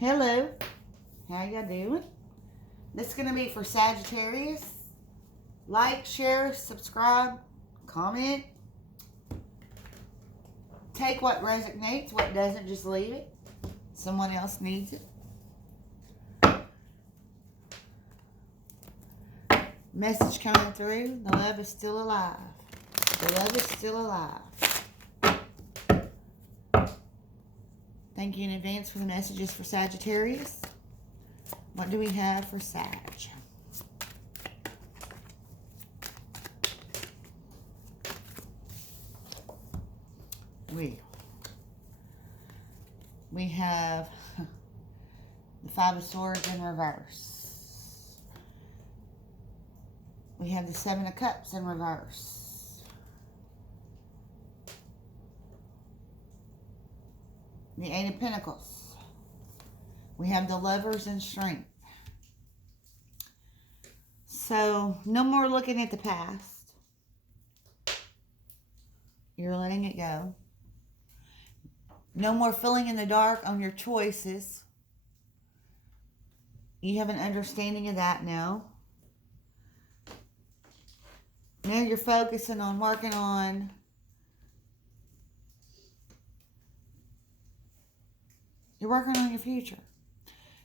Hello, how y'all doing? This is going to be for Sagittarius. Like, share, subscribe, comment. Take what resonates, what doesn't, just leave it. Someone else needs it. Message coming through. The love is still alive. The love is still alive. Thank you in advance for the messages for Sagittarius. What do we have for Sag? We have the Five of Swords in reverse. We have the Seven of Cups in reverse. The Eight of Pentacles. We have the Lovers in Strength. So, no more looking at the past. You're letting it go. No more filling in the dark on your choices. You have an understanding of that now. Now you're focusing on working on your future.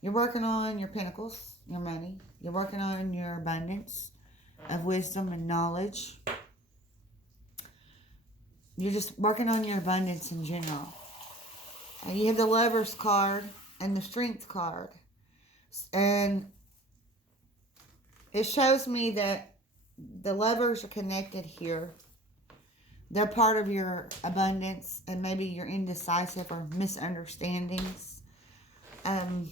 You're working on your pentacles, your money. You're working on your abundance of wisdom and knowledge. You're just working on your abundance in general. And you have the Lovers card and the Strength card. And it shows me that the Lovers are connected here. They're part of your abundance and maybe your indecisive or misunderstandings. But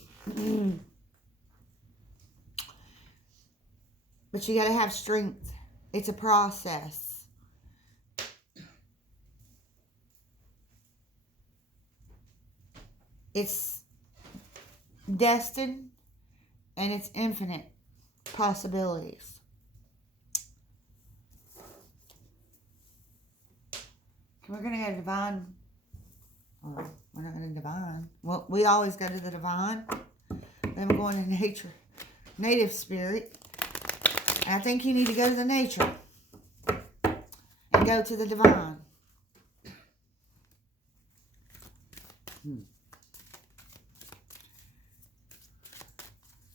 you got to have strength. It's a process. It's destined and it's infinite possibilities. We're going to go to Divine. Or we're not going to Divine. Well, we always go to the Divine. Then we're going to Nature. Native Spirit. And I think you need to go to the Nature. And go to the Divine.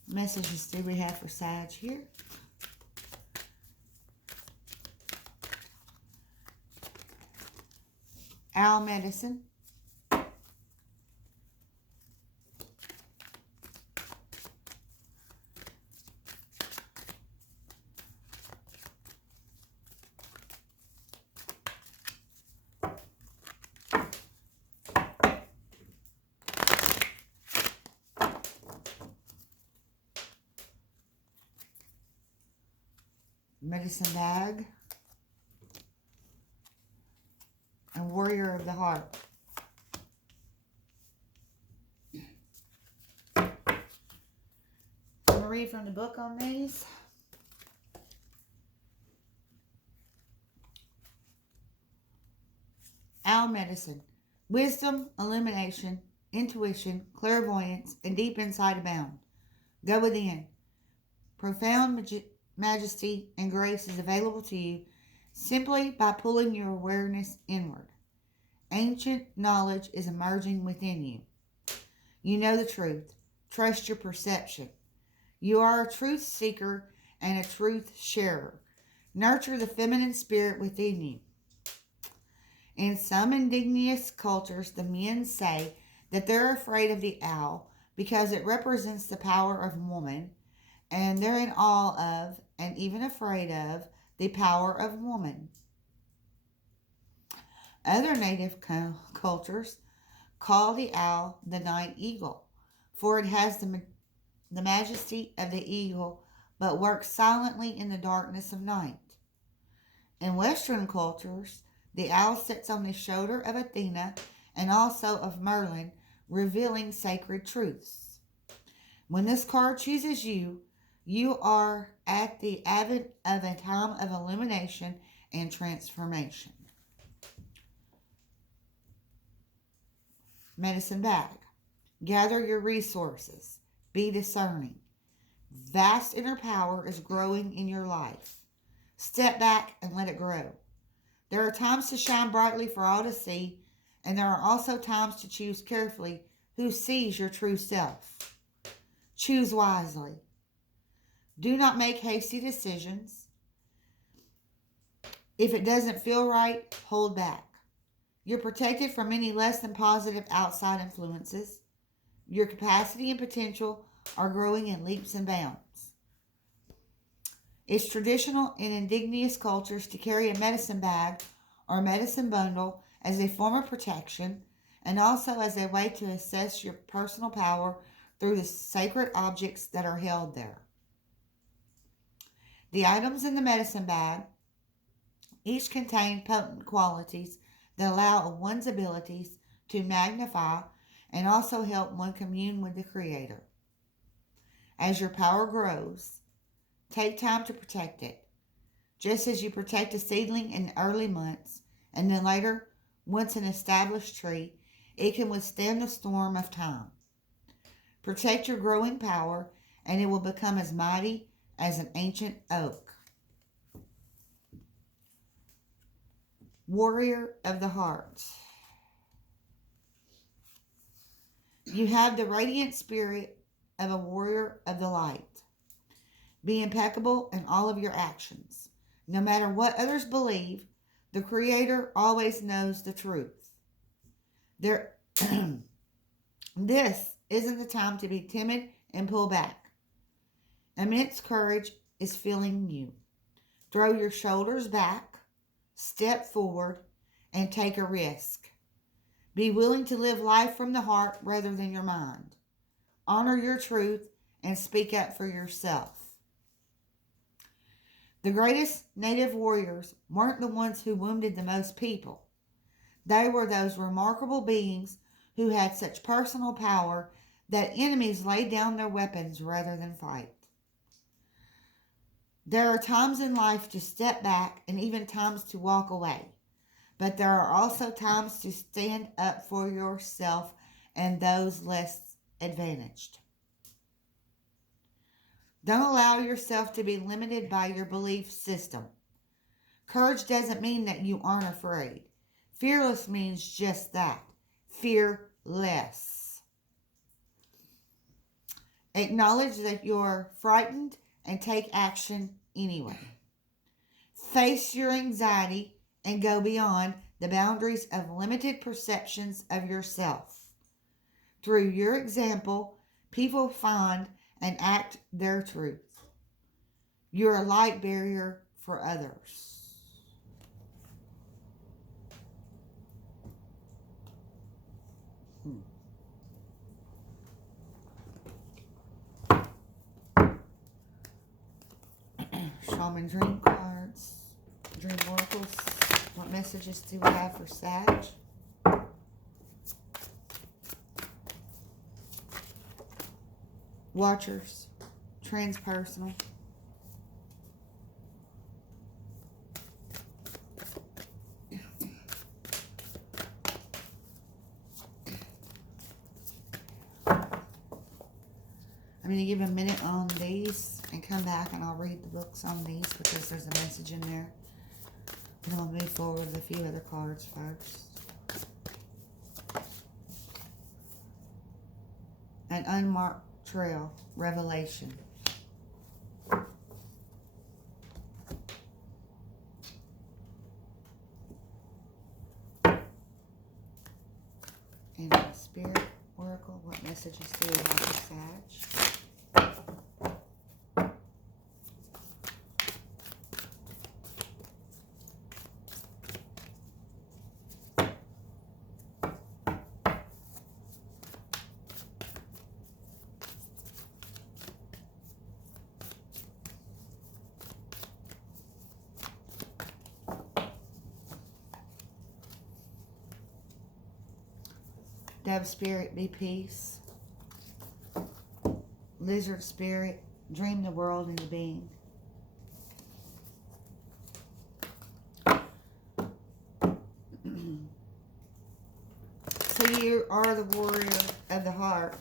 Messages do we have for Sag here? Owl medicine. Medicine bag. And Warrior of the Heart. I'm going to read from the book on these. Owl medicine. Wisdom, illumination, intuition, clairvoyance, and deep insight abound. Go within. Profound majesty and grace is available to you simply by pulling your awareness inward. Ancient knowledge is emerging within you. You know the truth. Trust your perception. You are a truth seeker and a truth sharer. Nurture the feminine spirit within you. In some indigenous cultures, the men say that they're afraid of the owl because it represents the power of woman, and they're in awe of and even afraid of the power of woman. Other native cultures call the owl the night eagle, for it has the majesty of the eagle, but works silently in the darkness of night. In Western cultures, the owl sits on the shoulder of Athena and also of Merlin, revealing sacred truths. When this card chooses you, you are at the advent of a time of illumination and transformation. Medicine bag. Gather your resources. Be discerning. Vast inner power is growing in your life. Step back and let it grow. There are times to shine brightly for all to see, and there are also times to choose carefully who sees your true self. Choose wisely. Do not make hasty decisions. If it doesn't feel right, hold back. You're protected from any less than positive outside influences. Your capacity and potential are growing in leaps and bounds. It's traditional in indigenous cultures to carry a medicine bag or medicine bundle as a form of protection and also as a way to assess your personal power through the sacred objects that are held there. The items in the medicine bag each contain potent qualities that allow one's abilities to magnify and also help one commune with the Creator. As your power grows, take time to protect it, just as you protect a seedling in the early months, and then later, once an established tree, it can withstand the storm of time. Protect your growing power, and it will become as mighty as an ancient oak. Warrior of the heart. You have the radiant spirit of a warrior of the light. Be impeccable in all of your actions. No matter what others believe, the Creator always knows the truth. This isn't the time to be timid and pull back. Immense courage is filling you. Throw your shoulders back, step forward, and take a risk. Be willing to live life from the heart rather than your mind. Honor your truth and speak up for yourself. The greatest native warriors weren't the ones who wounded the most people. They were those remarkable beings who had such personal power that enemies laid down their weapons rather than fight. There are times in life to step back and even times to walk away. But there are also times to stand up for yourself and those less advantaged. Don't allow yourself to be limited by your belief system. Courage doesn't mean that you aren't afraid. Fearless means just that. Fearless. Acknowledge that you're frightened and take action anyway. Face your anxiety and go beyond the boundaries of limited perceptions of yourself. Through your example, people find and act their truth. You're a light barrier for others. Shaman dream cards, dream oracles. What messages do we have for Sag? Watchers, transpersonal. I'm going to give a minute on these and come back and I'll read the books on these because there's a message in there. And I'll move forward with a few other cards first. An unmarked trail, revelation. And a spirit oracle, what messages do we have for Sag? Dove spirit, be peace. Lizard spirit, dream the world into being. So you are the warrior of the heart.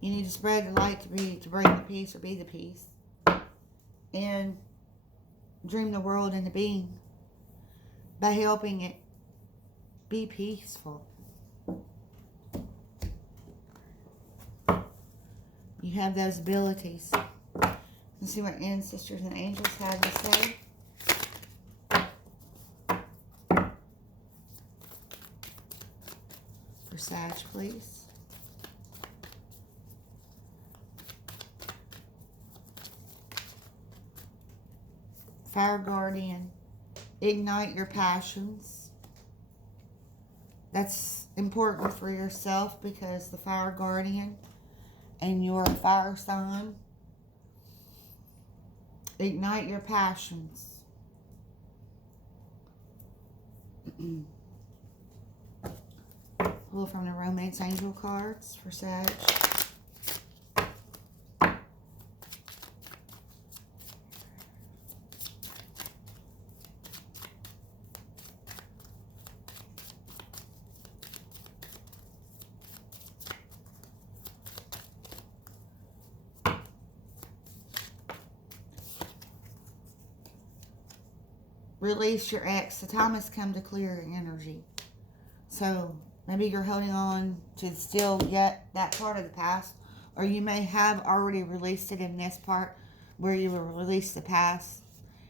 You need to spread the light to bring the peace or be the peace. And dream the world into being by helping it be peaceful. You have those abilities. Let's see what ancestors and angels have to say. For Sag, please. Fire Guardian, ignite your passions. That's important for yourself because the Fire Guardian and your fire sign, ignite your passions. Pull from the Romance Angel cards for Sag. Release your ex. The time has come to clear your energy. So maybe you're holding on to still yet that part of the past, or you may have already released it in this part where you will release the past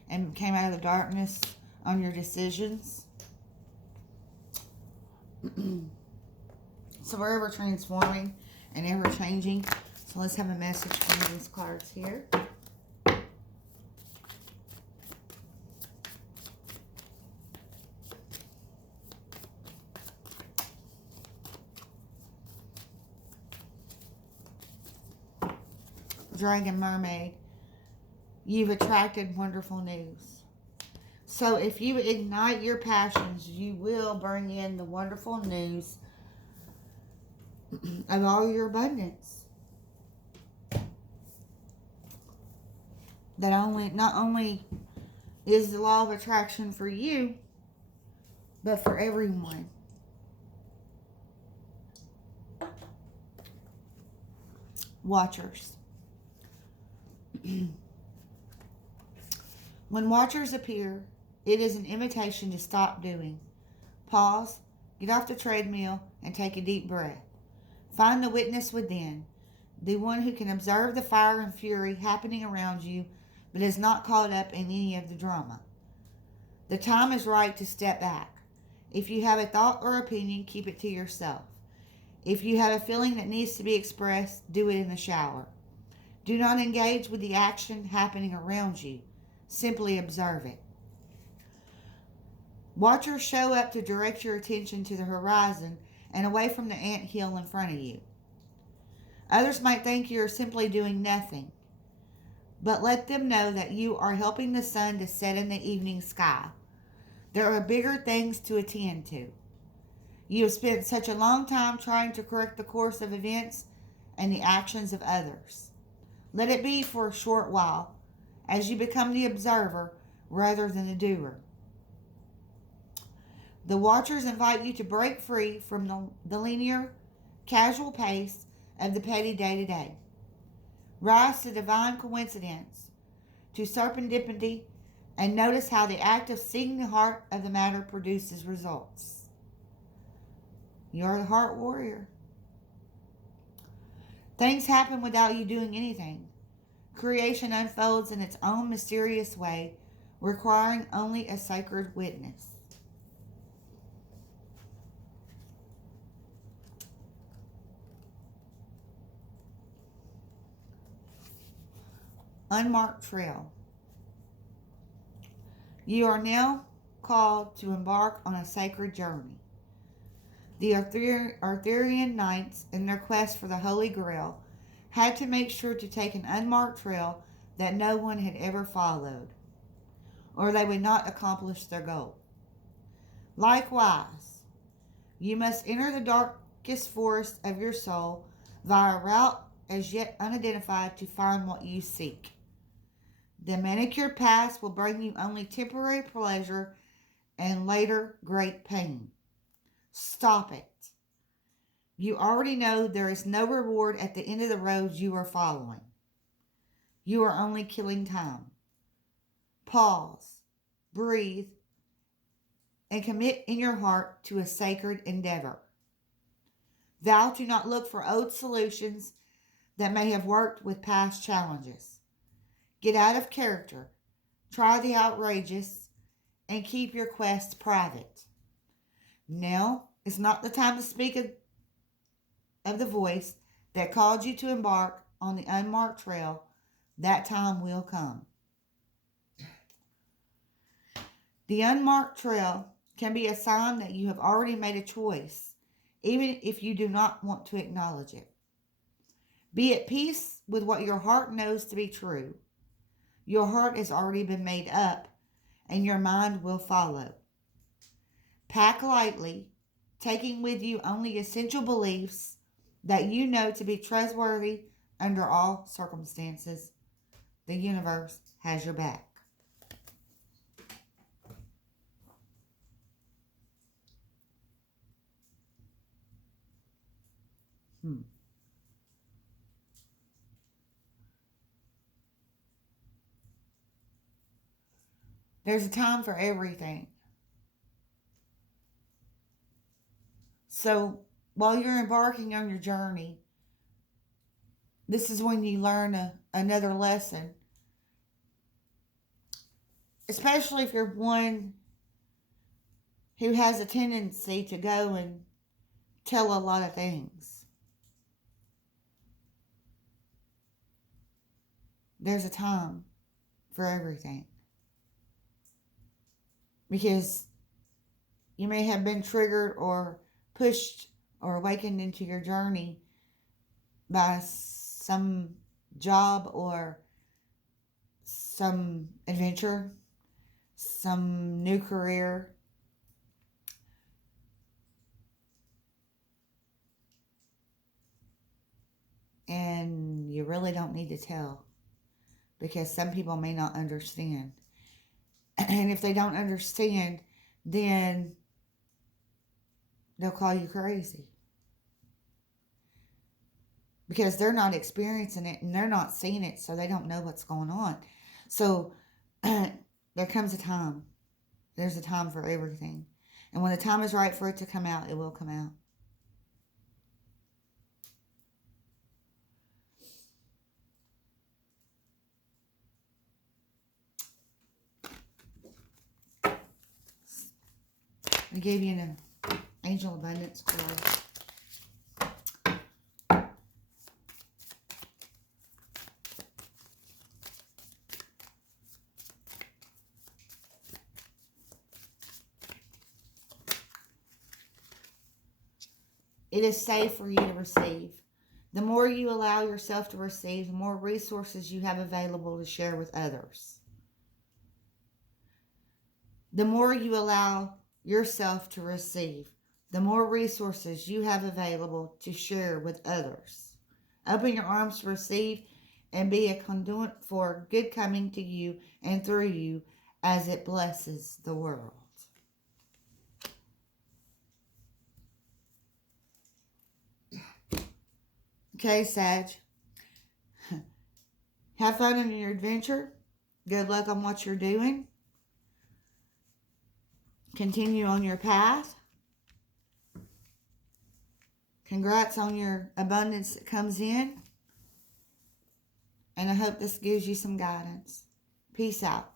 and came out of the darkness on your decisions. So we're ever transforming and ever changing. So let's have a message from these cards here. Dragon Mermaid, you've attracted wonderful news. So if you ignite your passions, you will bring in the wonderful news of all your abundance. That not only is the law of attraction for you, but for everyone. Watchers. When watchers appear, it is an invitation to stop doing. Pause, get off the treadmill, and take a deep breath. Find the witness within, the one who can observe the fire and fury happening around you, but is not caught up in any of the drama. The time is right to step back. If you have a thought or opinion, keep it to yourself. If you have a feeling that needs to be expressed, do it in the shower. Do not engage with the action happening around you. Simply observe it. Watchers show up to direct your attention to the horizon and away from the anthill in front of you. Others might think you are simply doing nothing, but let them know that you are helping the sun to set in the evening sky. There are bigger things to attend to. You have spent such a long time trying to correct the course of events and the actions of others. Let it be for a short while, as you become the observer rather than the doer. The watchers invite you to break free from the linear, casual pace of the petty day-to-day. Rise to divine coincidence, to serendipity, and notice how the act of seeing the heart of the matter produces results. You're the heart warrior. Things happen without you doing anything. Creation unfolds in its own mysterious way, requiring only a sacred witness. Unmarked trail. You are now called to embark on a sacred journey. The Arthurian knights, in their quest for the Holy Grail, had to make sure to take an unmarked trail that no one had ever followed, or they would not accomplish their goal. Likewise, you must enter the darkest forest of your soul via a route as yet unidentified to find what you seek. The manicured paths will bring you only temporary pleasure and later great pain. Stop it. You already know there is no reward at the end of the road you are following. You are only killing time. Pause, breathe, and commit in your heart to a sacred endeavor. Vow to not look for old solutions that may have worked with past challenges. Get out of character, try the outrageous, and keep your quest private. Now is not the time to speak of the voice that called you to embark on the unmarked trail. That time will come. The unmarked trail can be a sign that you have already made a choice, even if you do not want to acknowledge it. Be at peace with what your heart knows to be true. Your heart has already been made up, and your mind will follow. Pack lightly, taking with you only essential beliefs that you know to be trustworthy under all circumstances. The universe has your back. There's a time for everything. So while you're embarking on your journey, this is when you learn another lesson. Especially if you're one who has a tendency to go and tell a lot of things. There's a time for everything. Because you may have been triggered or pushed or awakened into your journey by some job or some adventure, some new career. And you really don't need to tell, because some people may not understand. And if they don't understand, then they'll call you crazy. Because they're not experiencing it and they're not seeing it, so they don't know what's going on. So there comes a time. There's a time for everything. And when the time is right for it to come out, it will come out. I gave you an angel abundance card. It is safe for you to receive. The more you allow yourself to receive, the more resources you have available to share with others. The more you allow yourself to receive, the more resources you have available to share with others. Open your arms to receive and be a conduit for good coming to you and through you as it blesses the world. Okay, Sag. Have fun in your adventure. Good luck on what you're doing. Continue on your path. Congrats on your abundance that comes in. And I hope this gives you some guidance. Peace out.